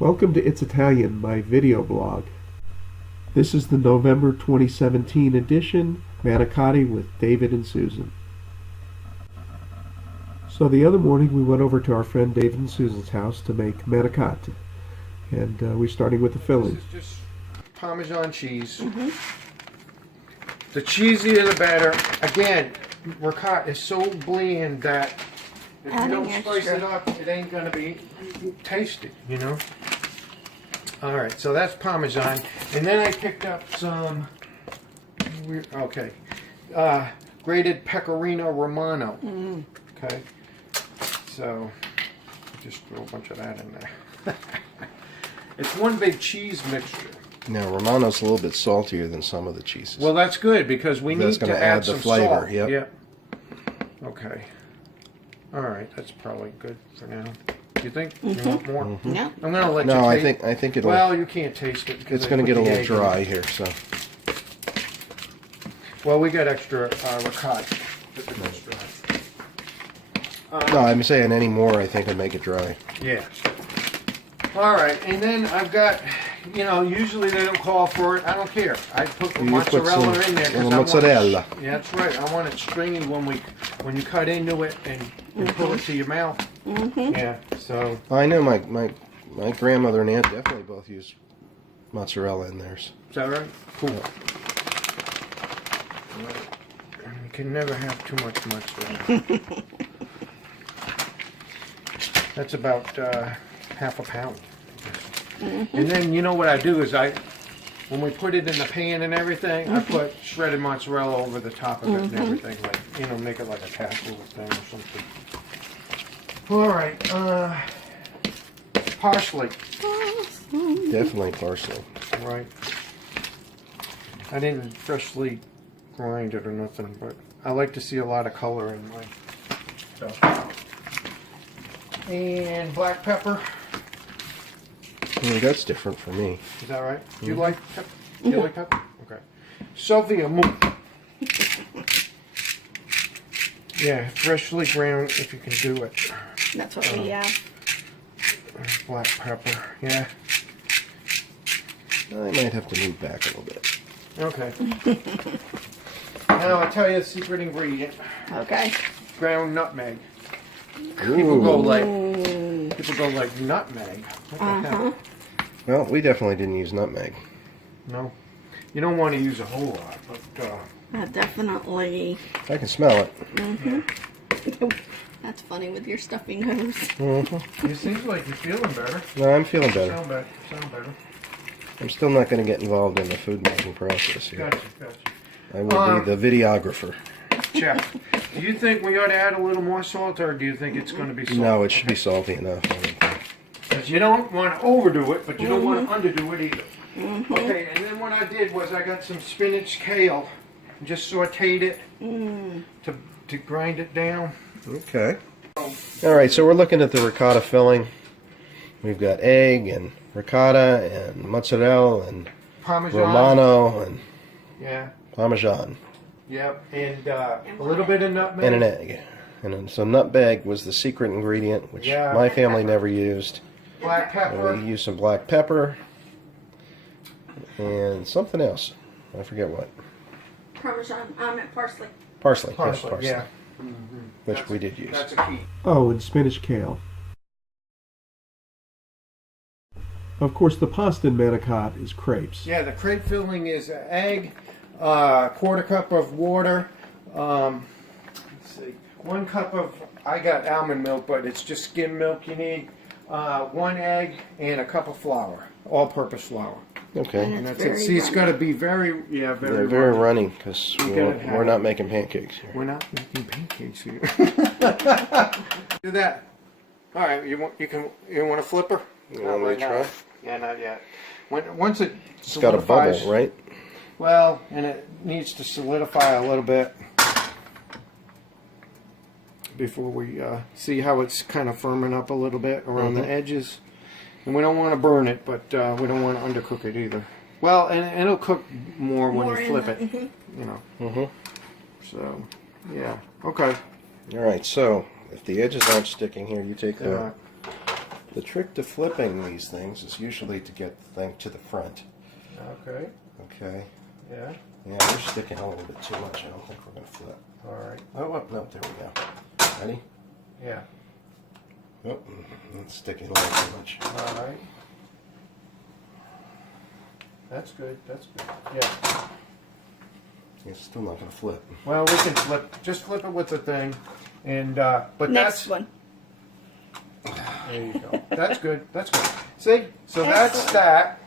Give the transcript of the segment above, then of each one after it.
Welcome to It's Italian, my video blog. This is the November 2017 edition, Manacotti with David and Susan. So the other morning we went over to our friend David and Susan's house to make Manacotti. And we're starting with the filling. This is just Parmesan cheese. The cheesier the better. Again, ricotta is so bland that if you don't spice it up, it ain't gonna be tasty, you know? Alright, so that's Parmesan. And then I picked up some, grated Pecorino Romano. Okay, so just throw a bunch of that in there. It's one big cheese mixture. Now, Romano's a little bit saltier than some of the cheeses. Well, that's good because we need to add some flavor. salt. Yep. Okay. All right, that's probably good for now. You think? You want more? No. I'm gonna let you. No, taste. I think it'll. Well, you can't taste it because it's going to get a little dry here. So. Well, we got extra ricotta. No, I'm saying any more. I think would make it dry. Yeah. All right, and then I've got, you know, usually they don't call for it. I don't care. I put the mozzarella in there because mozzarella. Yeah, that's right. I want it stringy when you cut into it and pull it to your mouth. Yeah. So. I know my grandmother and aunt definitely both use mozzarella in theirs. Is that right? Cool. You can never have too much mozzarella. That's about half a pound. And then you know what I do is when we put it in the pan and everything, I put shredded mozzarella over the top of it and everything, like, you know, make it like a casserole thing or something. All right, parsley. Definitely parsley. Right. I didn't freshly grind it or nothing, but I like to see a lot of color in my stuff. And black pepper. That's different for me. Is that right? Do you like pepper? Do you like pepper? Okay. Sylvia Moon. Yeah, freshly ground if you can do it. That's what we have. Black pepper, yeah. I might have to move back a little bit. Okay. Now I'll tell you the secret ingredient. Okay. Ground nutmeg. Ooh. People go like nutmeg. What the hell? Well, we definitely didn't use nutmeg. No. You don't want to use a whole lot, but Definitely. I can smell it. That's funny with your stuffy nose. it seems like you're feeling better. No, I'm feeling better. Sound better. I'm still not going to get involved in the food making process here. Gotcha. I will be the videographer. Chef, do you think we ought to add a little more salt, or do you think it's going to be salty? No, it should be salty enough. Because you don't want to overdo it, but you don't want to underdo it either. Okay, and then what I did was I got some spinach kale, and just sauteed it to grind it down. Okay. All right, so we're looking at the ricotta filling. We've got egg and ricotta and mozzarella and Parmesan. Romano and Parmesan. Yep, and a little bit of nutmeg. And an egg. And then, so nutmeg was the secret ingredient, which my family never used. Black pepper. We used some black pepper and something else. I forget what. Parmesan. Parsley. Parsley. Yes, parsley. Yeah. Which we did use. That's a key. Oh, and spinach kale. Of course, the pasta in Manacotti is crepes. Yeah, the crepe filling is egg, quarter cup of water, let's see, 1 cup of, I got almond milk, but it's just skim milk you need, 1 egg, and a cup of flour, all-purpose flour. Okay. And that's it. See, it's got to be very Very runny, because we're not making pancakes here. We're not making pancakes here. Do that. All right, you want a flipper? You want me to try? Yeah, not yet. Once it It's got a bubble, right? Well, and it needs to solidify a little bit before we see how it's kind of firming up a little bit around the edges. And we don't want to burn it, but we don't want to undercook it either. Well, and it'll cook more when you flip it, you know. So, yeah. Okay. All right, so if the edges aren't sticking here, you take the The trick to flipping these things is usually to get the thing to the front. Okay. Okay. Yeah. Yeah, we're sticking a little bit too much. I don't think we're going to flip. All right. Oh, no, there we go. Ready? Yeah. Oh, it's sticking a little too much. All right. That's good. That's good. Yeah. It's still not going to flip. Well, we can flip. Just flip it with the thing, and but Next that's one. there you go. That's good. That's good. See, so that's Excellent. that,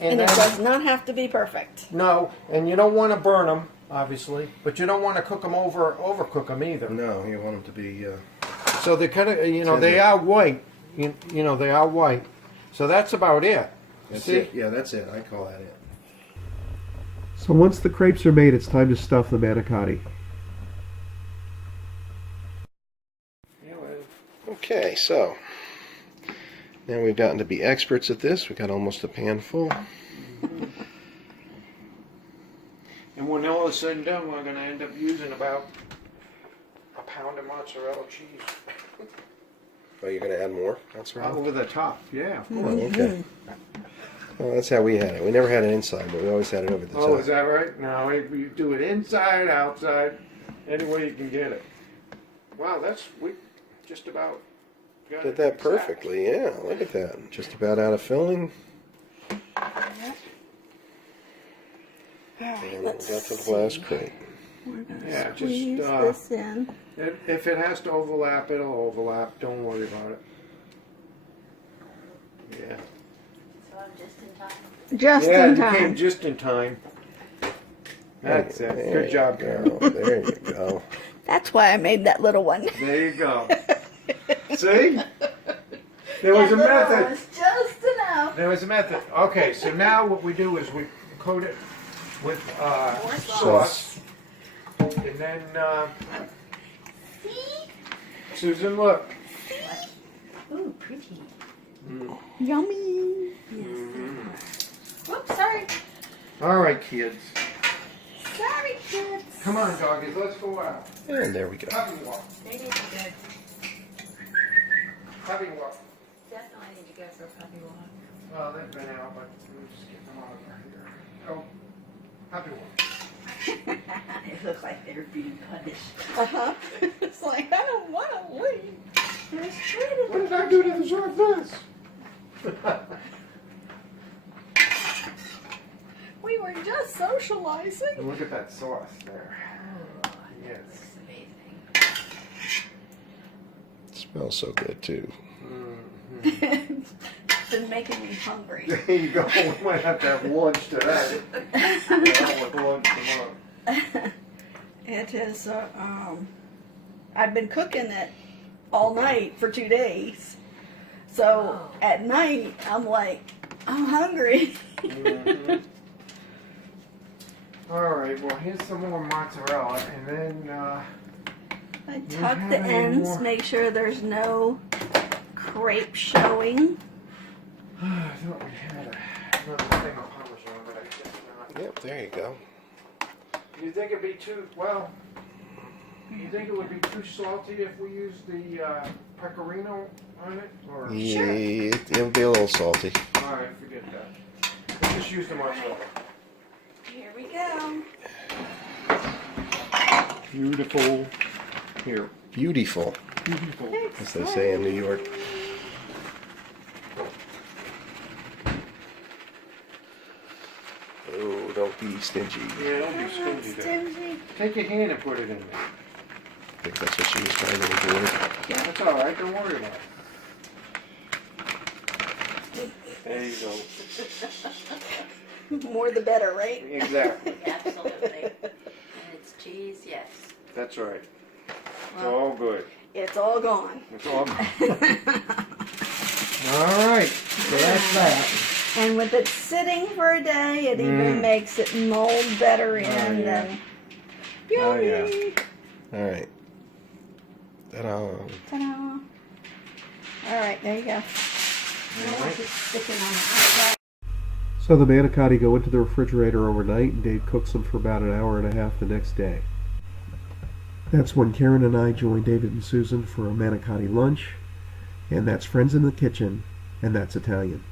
And it then does not have to be perfect. no, and you don't want to burn them, obviously, but you don't want to cook them overcook them either. No, you want them to be... So they're kind of, they Tender. are white. You know, they are white. So that's about it. That's See? it. Yeah, that's it. I call that it. So once the crepes are made, it's time to stuff the manicotti. Okay, so now we've gotten to be experts at this. We got almost a pan full. And when all is said and done, we're going to end up using about a pound of mozzarella cheese. Oh, you're going to add more? That's right. Over the top, yeah. Oh, okay. Well, that's how we had it. We never had it inside, but we always had it over the top. Oh, is that right? No, you do it inside, outside, any way you can get it. Wow, we just about got Did it that exact. perfectly, yeah. Look at that. Just about out of filling. And we got to the last crate. We're going to Yeah, squeeze just, this in. If it has to overlap, it'll overlap. Don't worry about it. Yeah. So I'm just in time. Just Yeah, in you came time. just in time. That's it. There Good you job, go. Karen. There you go. That's why I made that little one. There you go. See? There was a method. Was just enough. There was a method. Okay, so now what we do is we coat it with sauce. And then, Susan, look. Ooh, pretty. Yummy. Whoops, sorry. All right, kids. Sorry, kids. Come on, doggies. Let's go out. And there we go. Puppy walk. They need to go. Puppy walk. Definitely need to go for a puppy walk. Well, they've been out, but we'll just get them out of here. Oh, puppy walk. It looked like they were being punished. Uh-huh. It's like, I don't want to leave. What did I do to deserve this? We were just socializing. And look at that sauce there. Oh, Yes. looks amazing. It smells so good, too. It's been making me hungry. There you go. We might have to have lunch today. Yeah, with lunch tomorrow. It is, I've been cooking it all night for 2 days. So Oh. at night, I'm like, I'm hungry. Mhm. All right. Well, here's some more mozzarella, and then I You tuck have the any ends, more? make sure there's no crepe showing. I thought we had another thing of Parmesan, but I guess not. Yep, there you go. You think it'd be too well? You think it would be too salty if we used the pecorino on it, or? Yeah, it'll be a little salty. All right, forget that. We'll just use the mozzarella. Here we go. Beautiful. Here. Beautiful, Beautiful. as they say in New York. Oh, don't be stingy. Yeah, don't be stingy there. Stingy. Take your hand and put it in there. I think that's what she was trying to avoid. That's all right. Don't worry about it. There you go. More the better, right? Exactly. Absolutely. And it's cheese, yes. That's right. It's Well, all good. it's all gone. It's all good. All right. So that's that. And with it sitting for a day, it even makes it mold better in. yeah. And Oh, yeah. yummy. All right. Ta-da. Ta-da. All right, there you go. All right. It's sticking on it. So the manicotti go into the refrigerator overnight, and Dave cooks them for about an hour and a half the next day. That's when Karen and I join David and Susan for a manicotti lunch, and that's Friends in the Kitchen and that's Italian.